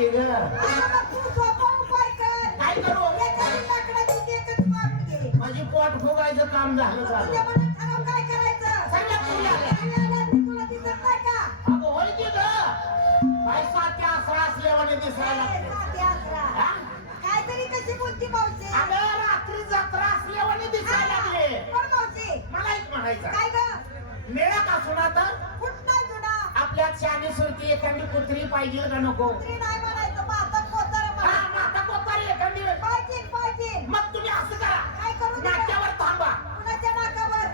आता मग काय करू? माझी पोट फुगायचं काम झालं काय करायचं. होय की ग? काय आसरा असल्यावाने दिसायला काहीतरी कशी बोलती रात्री जत्रा असल्यावाने दिसायला लागले. मला एक म्हणायचं काय ग मेळा का सुना तर? आपल्या शाने सुरती एखादी कुत्री पाहिजे का नको कुत्री नाही म्हणायचं माता कोतार हा म्हणायचं. माता कोतारी एखादी पाहिजे पाहिजे मग तुम्ही असं करा. काय करू तुला? नाट्यावर थांबा. कुणाच्या नाकावर?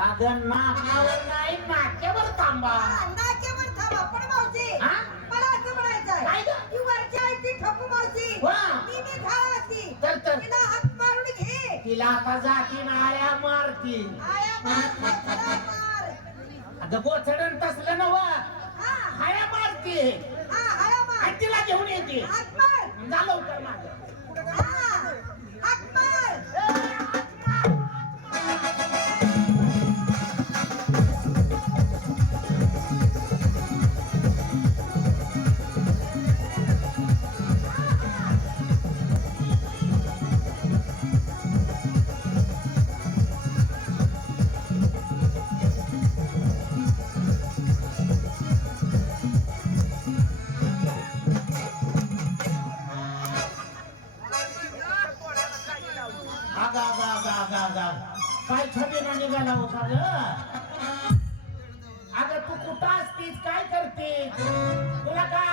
अगं नाकावर नाही नाट्यावर थांबा. हा, नाक्यावर थांबा. पण मावशी हा? मला असं म्हणायचंय काय ग? ती वरची आहे ती ठपू मावशी. वा. ती मी असती तर तर तिला हात मारून घे. तिला आता जाती आळ्या मारतील. आया मार अगं बोचडण तसलं नव हा. हाया मारते हा आया मार. आणि तिला घेऊन येते हात मार. जा लवकर माझं काय छबीना निघाला होता ग. अगं तू कुठं असतीस? काय करते तुला काय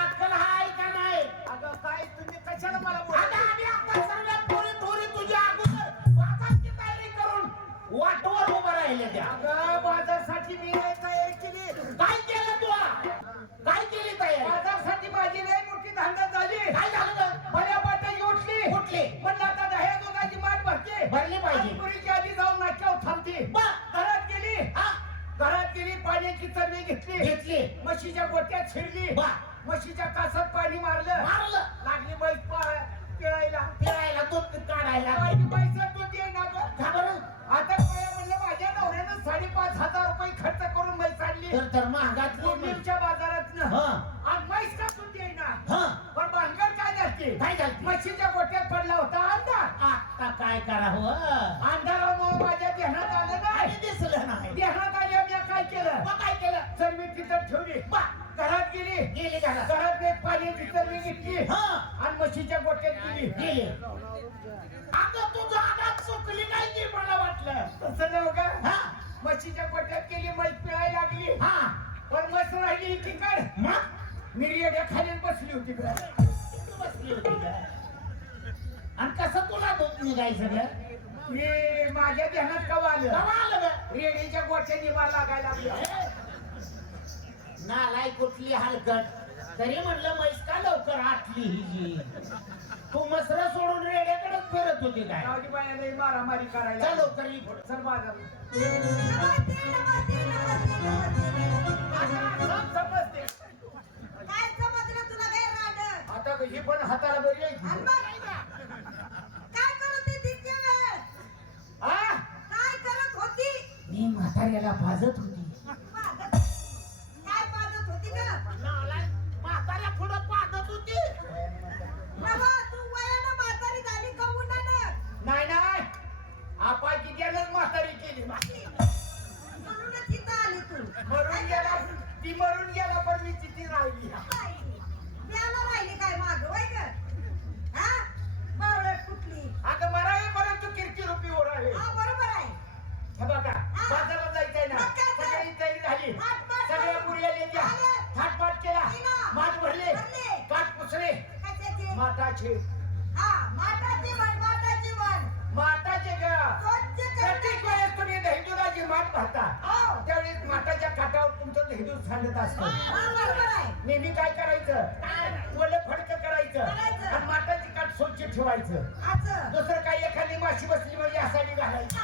म्हशीच्या गोट्यात शिरली. बा. म्हशीच्या कासात पाणी मारलं. मारलं. लागली पा- पिळायला. फिरायला दूध काढायला. दूध येईना गं. का बरं? आता काय म्हणलं माझ्या नवऱ्यानं साडेपाच हजार रुपये खर्च करून म्हैस आणली. तर तर महागातली कोंबडीच्या बाजारात हा. आणि म्हैस का दूध येईना? हा. पण भानगड काय झाली काय म्हशीच्या गोट्यात पडला होता अंधार. आता काय करावं? अंधारामुळे माझ्या ध्यानात आलं नाही. आणि दिसलं नाही. ध्यानात आल्या मी काय केलं? ठेवली. बा घरात गेली. गेली घरात. घरात एक पाण्याची चरणी घेतली हा. आणि म्हशीच्या गोट्यात गेली. गेली. अगं तू जागा चुकली नाही की मला वाटलं. तसं नव्ह का? हा. म्हशीच्या गोट्यात गेली म्हैस पिळायला लागली. हा. पण म्हैस राहिली एकीकडे मग? मी रेड्या खाली बसली होती बसली होती का? आणि कसं तुला दूध निघायचं ग मी माझ्या ध्यानात कवा आलं केव्हा आलं रेडीच्या गोट्या निभा लागायला लागल्या नालाय कुठली हलकट? तरी म्हणलं म्हैस का लवकर आटली ही जी? तू मसर सोडून रेड्याकडे फिरत होती काय? गावची बायाला मारामारी करायला. चल लवकर ये पुढे. चल बाजार नमस्ते, नमस्ते, नमस्ते, नमस्ते. समजते काय समजलं तुला काय राड आता ही पण हाताला बरी आहे करत होती? काय करत होती? मी म्हाताऱ्याला भाजत ती मरून गेला पण मी तिथे राहिली. द्यायला राहिली काय माग वय ग? हा? बावळट कुठली? आता मरावे परत तू किरकी रुपी ओढावे हा बरोबर आहे. हे बघा. बाजारात जायचंय ना? सगळी तयारी झाली. सगळ्या आल्या. थाटपाट केला. माठ भरले. काठ पुसले. माताचे सांडत असतं. नेहमी काय करायचं? ओलं फडक करायचं. आणि माठाची काठ स्वच्छ ठेवायचं. दुसरं काही एखादी माशी बसली म्हणजे यासाठी घालायची.